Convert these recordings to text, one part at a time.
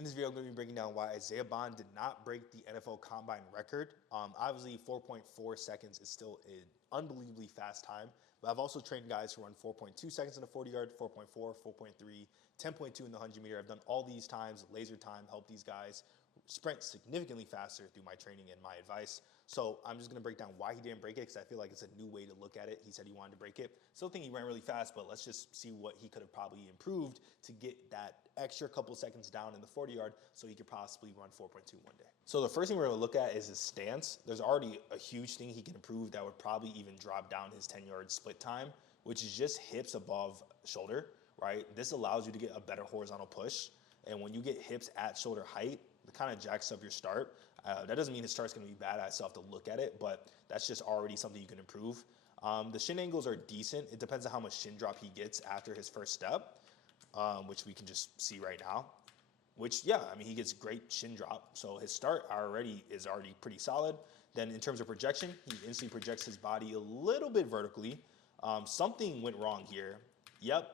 In this video, I'm going to be breaking down why Isaiah Bond did not break the NFL Combine record. Obviously, 4.4 seconds is still an unbelievably fast time, but I've also trained guys who run 4.2 seconds in the 40-yard, 4.4, 4.3, 10.2 in the 100-meter. I've done all these times, laser time, help these guys sprint significantly faster through my training and my advice. So I'm just going to break down why he didn't break it, because I feel like it's a new way to look at it. He said he wanted to break it. Still think he ran really fast, but let's just see what he could have probably improved to get that extra couple seconds down in the 40-yard so he could possibly run 4.2 one day. So the first thing we're going to look at is his stance. There's already a huge thing he can improve that would probably even drop down his 10-yard split time, which is just hips above shoulder, right? This allows you to get a better horizontal push. And when you get hips at shoulder height, it kind of jacks up your start. That doesn't mean his start's going to be bad. I still have to look at it, but that's just already something you can improve. The shin angles are decent. It depends on how much shin drop he gets after his first step, which we can just see right now. Which, yeah, I mean, he gets great shin drop. So his start is already pretty solid. Then in terms of projection, he instantly projects his body a little bit vertically. Something went wrong here. Yep.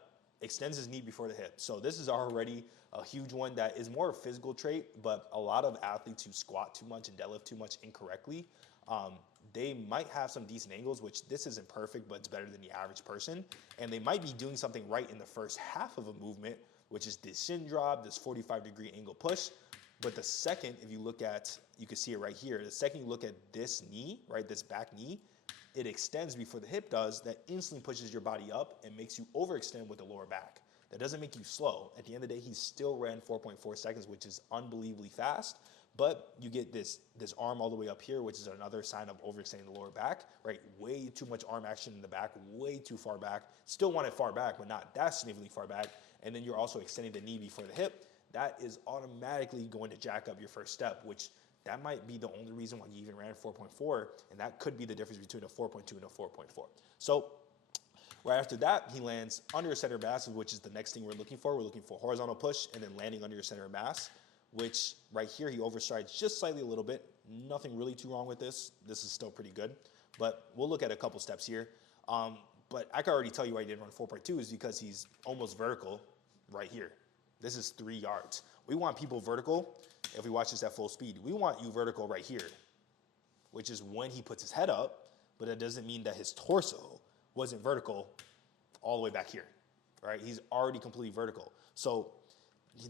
Extends his knee before the hip. So this is already a huge one that is more a physical trait, but a lot of athletes who squat too much and deadlift too much incorrectly, they might have some decent angles, which this isn't perfect, but it's better than the average person. And they might be doing something right in the first half of a movement, which is this shin drop, this 45-degree angle push. But the second, if you look at, you can see it right here, the second you look at this knee, right, this back knee, it extends before the hip does. That instantly pushes your body up and makes you overextend with the lower back. That doesn't make you slow. At the end of the day, he still ran 4.4 seconds, which is unbelievably fast. But you get this arm all the way up here, which is another sign of overextending the lower back, right? Way too much arm action in the back, way too far back. Still want it far back, but not that significantly far back. And then you're also extending the knee before the hip. That is automatically going to jack up your first step, which that might be the only reason why you even ran 4.4, and that could be the difference between a 4.2 and a 4.4. So right after that, he lands under your center of mass, which is the next thing we're looking for. We're looking for horizontal push and then landing under your center of mass, which right here he overstrides just slightly a little bit. Nothing really too wrong with this. This is still pretty good, but we'll look at a couple steps here. But I can already tell you why he didn't run 4.2 is because he's almost vertical right here. This is 3 yards. We want people vertical. If we watch this at full speed, we want you vertical right here, which is when he puts his head up, but it doesn't mean that his torso wasn't vertical all the way back here, right? He's already completely vertical. So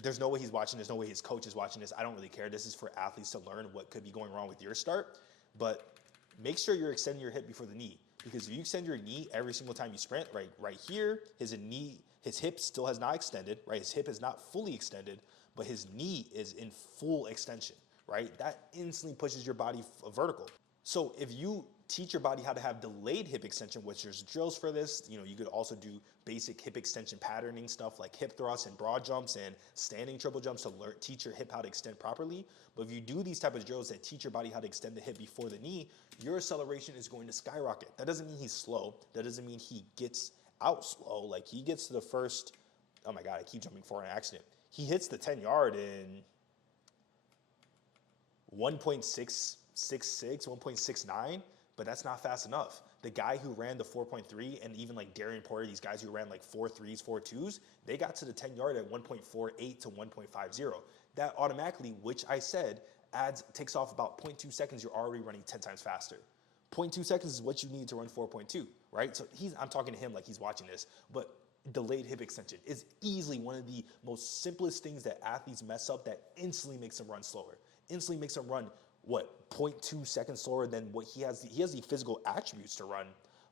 there's no way he's watching this, no way his coach is watching this. I don't really care. This is for athletes to learn what could be going wrong with your start, but make sure you're extending your hip before the knee, because if you extend your knee every single time you sprint, right here, his hip still has not extended, right? His hip is not fully extended, but his knee is in full extension, right? That instantly pushes your body vertical. So if you teach your body how to have delayed hip extension, which there's drills for this, you could also do basic hip extension patterning stuff like hip thrusts and broad jumps and standing triple jumps to teach your hip how to extend properly. But if you do these type of drills that teach your body how to extend the hip before the knee, your acceleration is going to skyrocket. That doesn't mean he's slow. That doesn't mean he gets out slow. Like he gets to the first, oh my God, I keep jumping forward on accident. He hits the 10-yard in 1.666, 1.69, but that's not fast enough. The guy who ran the 4.3 and even like Darian Porter, these guys who ran like 4.3s, 4.2s, they got to the 10-yard at 1.48 to 1.50. That automatically, which I said, takes off about 0.2 seconds. You're already running 10 times faster. 0.2 seconds is what you need to run 4.2, right? So I'm talking to him like he's watching this, but delayed hip extension is easily one of the most simplest things that athletes mess up that instantly makes them run slower. Instantly makes them run, what, 0.2 seconds slower than what he has. He has the physical attributes to run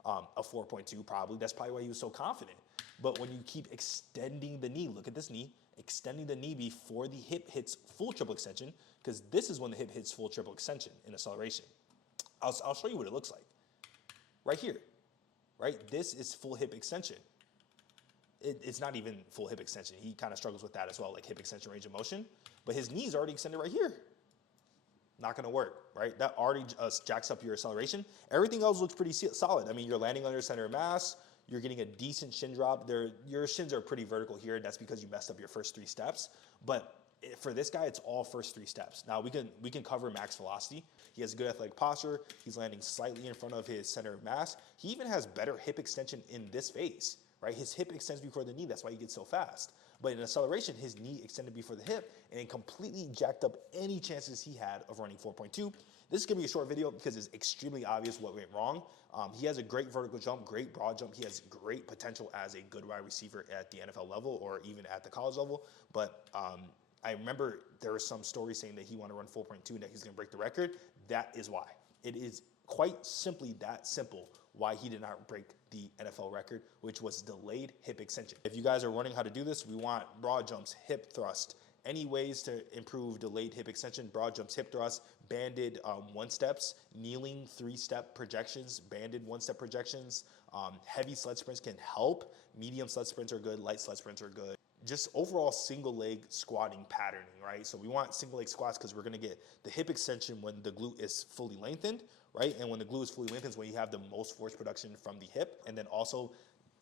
a 4.2 probably. That's probably why he was so confident. But when you keep extending the knee, look at this knee, extending the knee before the hip hits full triple extension, because this is when the hip hits full triple extension in acceleration. I'll show you what it looks like. Right here, right? This is full hip extension. It's not even full hip extension. He kind of struggles with that as well, like hip extension range of motion. But his knee's already extended right here. Not going to work, right? That already jacks up your acceleration. Everything else looks pretty solid. I mean, you're landing under center of mass. You're getting a decent shin drop. Your shins are pretty vertical here. That's because you messed up your first 3 steps. But for this guy, it's all first 3 steps. Now we can cover max velocity. He has good athletic posture. He's landing slightly in front of his center of mass. He even has better hip extension in this phase, right? His hip extends before the knee. That's why he gets so fast. But in acceleration, his knee extended before the hip and it completely jacked up any chances he had of running 4.2. This is gonna be a short video because it's extremely obvious what went wrong. He has a great vertical jump, great broad jump. He has great potential as a good wide receiver at the NFL level or even at the college level. But I remember there was some story saying that he wanted to run 4.2 and that he's gonna break the record. That is why. It is quite simply that simple why he did not break the NFL record, which was delayed hip extension. If you guys are wondering how to do this, we want broad jumps, hip thrust, any ways to improve delayed hip extension, broad jumps, hip thrust, banded one steps, kneeling 3-step projections, banded 1-step projections. Heavy sled sprints can help. Medium sled sprints are good, light sled sprints are good. Just overall single leg squatting patterning, right? So we want single leg squats because we're gonna get the hip extension when the glute is fully lengthened, right? And when the glute is fully lengthened is when you have the most force production from the hip. And then also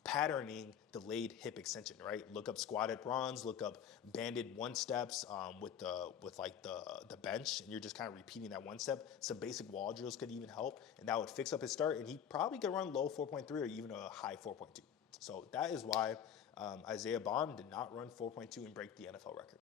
patterning delayed hip extension, right? Look up squatted runs, look up banded 1-steps with the bench, and you're just kind of repeating that 1-step. Some basic wall drills could even help, and that would fix up his start, and he probably could run low 4.3 or even a high 4.2. So that is why Isaiah Bond did not run 4.2 and break the NFL record.